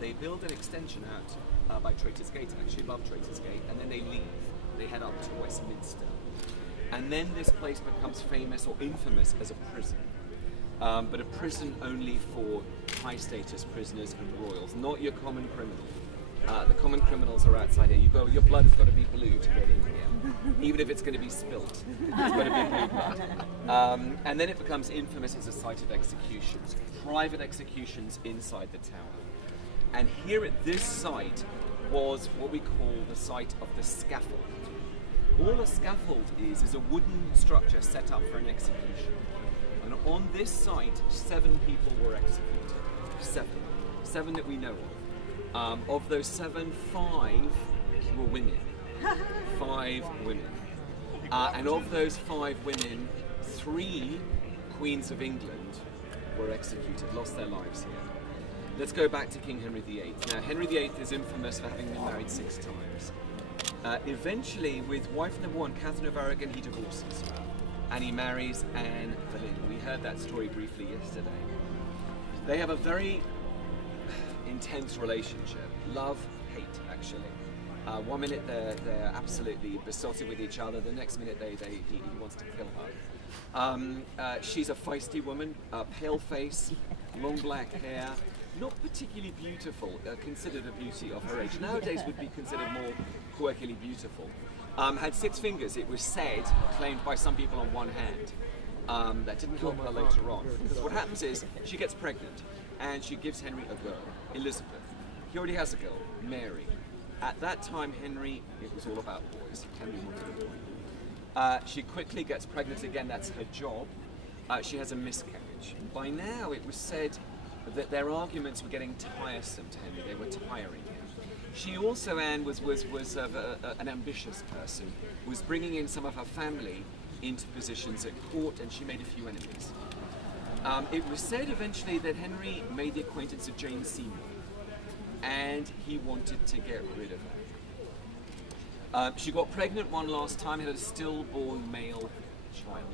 they build an extension out by Traitors Gate, actually above Traitors Gate, and then they leave. They head up to Westminster. And then this place becomes famous or infamous as a prison. But a prison only for high status prisoners and royals, not your common criminal. The common criminals are outside here. Your blood has got to be blue to get in here. Even if it's going to be spilt, it's got to be blue blood. And then it becomes infamous as a site of executions, private executions inside the tower. And here at this site was what we call the site of the scaffold. All a scaffold is a wooden structure set up for an execution. And on this site, 7 people were executed. 7 that we know of. Of those 7, 5 were women. 5 women. And of those 5 women, 3 queens of England were executed, lost their lives here. Let's go back to King Henry VIII. Now, Henry VIII is infamous for having been married 6 times. Eventually, with wife number 1, Catherine of Aragon, he divorces her. And he marries Anne Boleyn. We heard that story briefly yesterday. They have a very intense relationship. Love, hate, actually. One minute they're absolutely besotted with each other. The next minute he wants to kill her. She's a feisty woman, pale face, long black hair, not particularly beautiful, considered a beauty of her age. Nowadays would be considered more quirkily beautiful. Had 6 fingers, it was said, claimed by some people on one hand. That didn't help her later on. Because what happens is, she gets pregnant, and she gives Henry a girl, Elizabeth. He already has a girl, Mary. At that time, Henry, it was all about boys. Henry wanted a boy. She quickly gets pregnant again, that's her job. She has a miscarriage. By now, it was said that their arguments were getting tiresome to Henry. They were tiring him. She also, Anne, was an ambitious person, was bringing in some of her family into positions at court, and she made a few enemies. It was said eventually that Henry made the acquaintance of Jane Seymour, and he wanted to get rid of her. She got pregnant one last time, had a stillborn male child.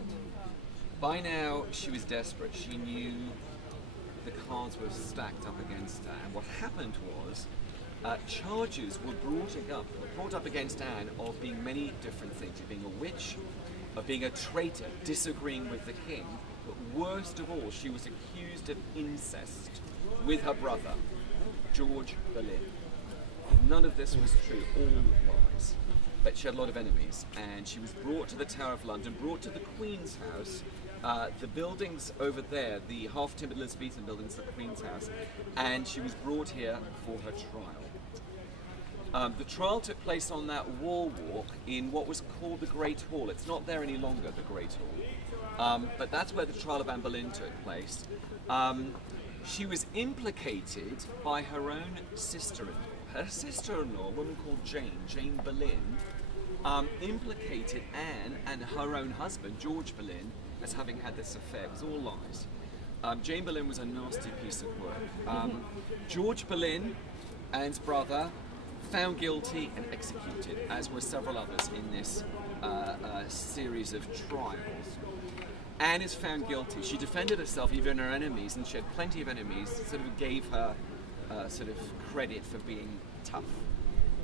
By now, she was desperate. She knew the cards were stacked up against her, and what happened was charges were brought up against Anne of being many different things, of being a witch, of being a traitor, disagreeing with the king, but worst of all, she was accused of incest with her brother, George Boleyn. None of this was true, all lies. But she had a lot of enemies, and she was brought to the Tower of London, brought to the Queen's house, the buildings over there, the half-timbered Elizabethan buildings, the Queen's house, and she was brought here for her trial. The trial took place on that wall walk in what was called the Great Hall. It's not there any longer, the Great Hall, but that's where the trial of Anne Boleyn took place. She was implicated by her own sister-in-law. Her sister-in-law, a woman called Jane Boleyn, implicated Anne and her own husband, George Boleyn, as having had this affair. It was all lies. Jane Boleyn was a nasty piece of work. George Boleyn, Anne's brother, found guilty and executed, as were several others in this series of trials. Anne is found guilty. She defended herself, even her enemies, and she had plenty of enemies, sort of gave her sort of credit for being tough.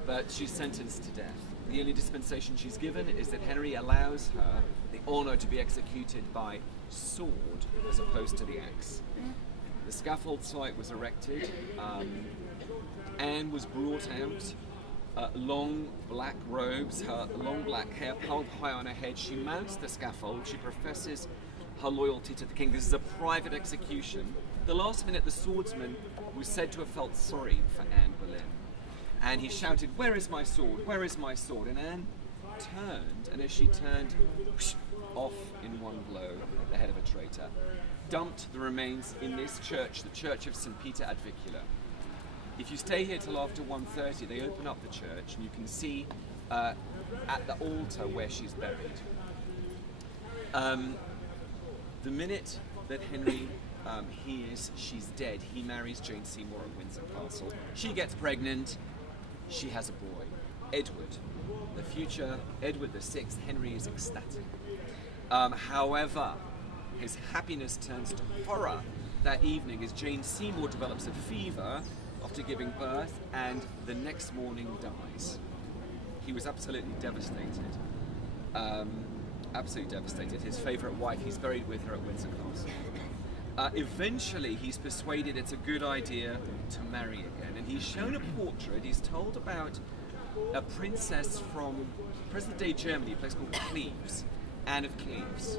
But she's sentenced to death. The only dispensation she's given is that Henry allows her the honour to be executed by sword as opposed to the axe. The scaffold site was erected. Anne was brought out, long black robes, her long black hair piled high on her head. She mounts the scaffold. She professes her loyalty to the king. This is a private execution. The last minute, the swordsman was said to have felt sorry for Anne Boleyn. And he shouted, "Where is my sword? Where is my sword?" And Anne turned, and as she turned, whoosh, off in one blow at the head of a traitor, dumped the remains in this church, the Church of St. Peter ad Vicula. If you stay here till after 1:30, they open up the church, and you can see at the altar where she's buried. The minute that Henry hears she's dead, he marries Jane Seymour at Windsor Castle. She gets pregnant. She has a boy, Edward. The future Edward VI. Henry is ecstatic. However, his happiness turns to horror that evening as Jane Seymour develops a fever of after giving birth, and the next morning dies. He was absolutely devastated. Absolutely devastated. His favourite wife, he's buried with her at Windsor Castle. Eventually, he's persuaded it's a good idea to marry again, and he's shown a portrait. He's told about a princess from present-day Germany, a place called Cleves, Anne of Cleves.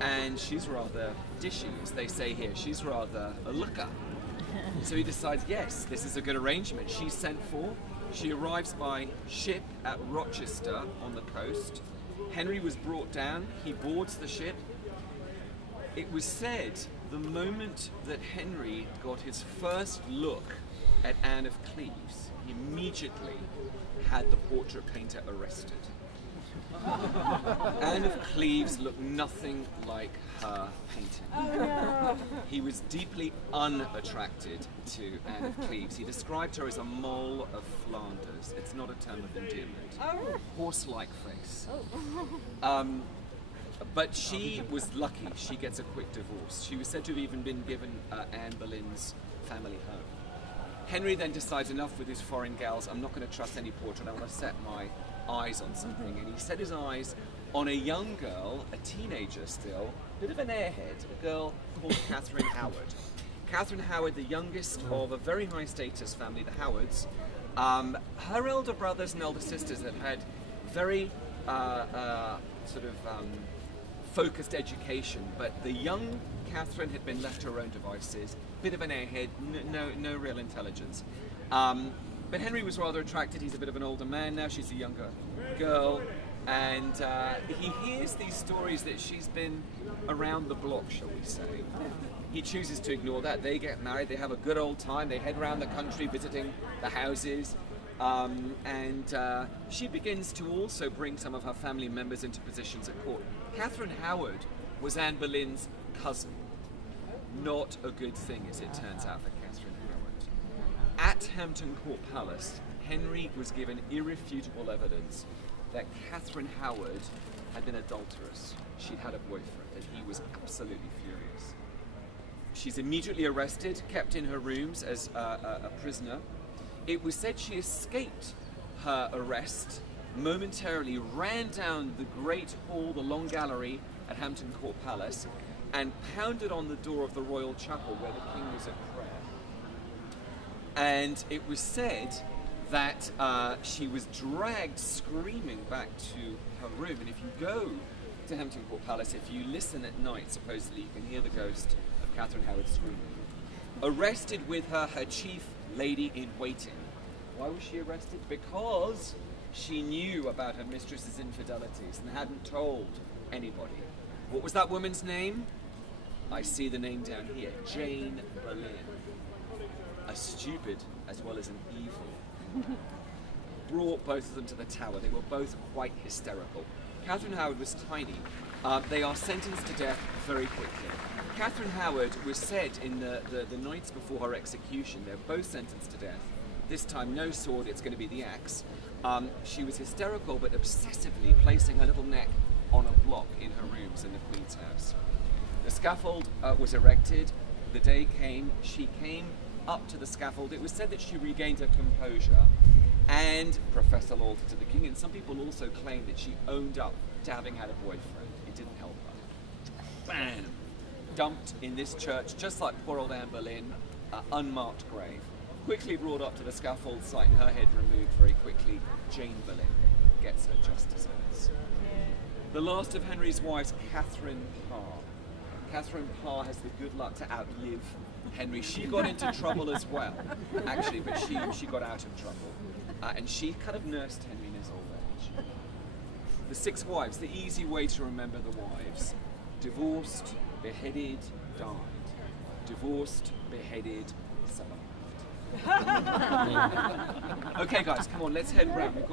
And she's rather dishy, as they say here. She's rather a looker. So he decides, yes, this is a good arrangement. She's sent for. She arrives by ship at Rochester on the coast. Henry was brought down. He boards the ship. It was said the moment that Henry got his first look at Anne of Cleves, he immediately had the portrait painter arrested. Anne of Cleves looked nothing like her painting. Oh, no. He was deeply unattracted to Anne of Cleves. He described her as a mole of Flanders. It's not a term of endearment. Oh. Horse-like face. Oh. But she was lucky. She gets a quick divorce. She was said to have even been given Anne Boleyn's family home. Henry then decides, enough with his foreign gals, I'm not going to trust any portrait, I want to set my eyes on something. And he set his eyes on a young girl, a teenager still, a bit of an airhead, a girl called Catherine Howard. Catherine Howard, the youngest of a very high status family, the Howards. Her elder brothers and elder sisters had had very focused education, but the young Catherine had been left to her own devices, bit of an airhead, no real intelligence. But Henry was rather attracted. He's a bit of an older man now, she's a younger girl, and he hears these stories that she's been around the block, shall we say. He chooses to ignore that. They get married, they have a good old time, they head around the country visiting the houses, and she begins to also bring some of her family members into positions at court. Catherine Howard was Anne Boleyn's cousin. Not a good thing, as it turns out, for Catherine Howard. At Hampton Court Palace, Henry was given irrefutable evidence that Catherine Howard had been adulterous. She'd had a boyfriend, and he was absolutely furious. She's immediately arrested, kept in her rooms as a prisoner. It was said she escaped her arrest, momentarily ran down the great hall, the long gallery at Hampton Court Palace, and pounded on the door of the royal chapel where the king was at prayer. And it was said that she was dragged screaming back to her room. And if you go to Hampton Court Palace, if you listen at night, supposedly you can hear the ghost of Catherine Howard screaming. Arrested with her chief lady in waiting. Why was she arrested? Because she knew about her mistress's infidelities and hadn't told anybody. What was that woman's name? I see the name down here, Jane Boleyn. A stupid as well as an evil. Brought both of them to the tower. They were both quite hysterical. Catherine Howard was tiny. They are sentenced to death very quickly. Catherine Howard was said in the nights before her execution, they're both sentenced to death. This time no sword, it's going to be the axe. She was hysterical but obsessively placing her little neck on a block in her rooms in the Queen's house. The scaffold was erected. The day came. She came up to the scaffold. It was said that she regained her composure and professed her loyalty to the king, and some people also claim that she owned up to having had a boyfriend. It didn't help her. Bam! Dumped in this church, just like poor old Anne Boleyn, unmarked grave. Quickly brought up to the scaffold site and her head removed very quickly. Jane Boleyn gets her just desserts. The last of Henry's wives, Catherine Parr. Catherine Parr has the good luck to outlive Henry. She got into trouble as well, actually, but she got out of trouble. And she kind of nursed Henry in his old age. The 6 wives, the easy way to remember the wives. Divorced, beheaded, died. Divorced, beheaded, survived. Okay guys, come on, let's head round.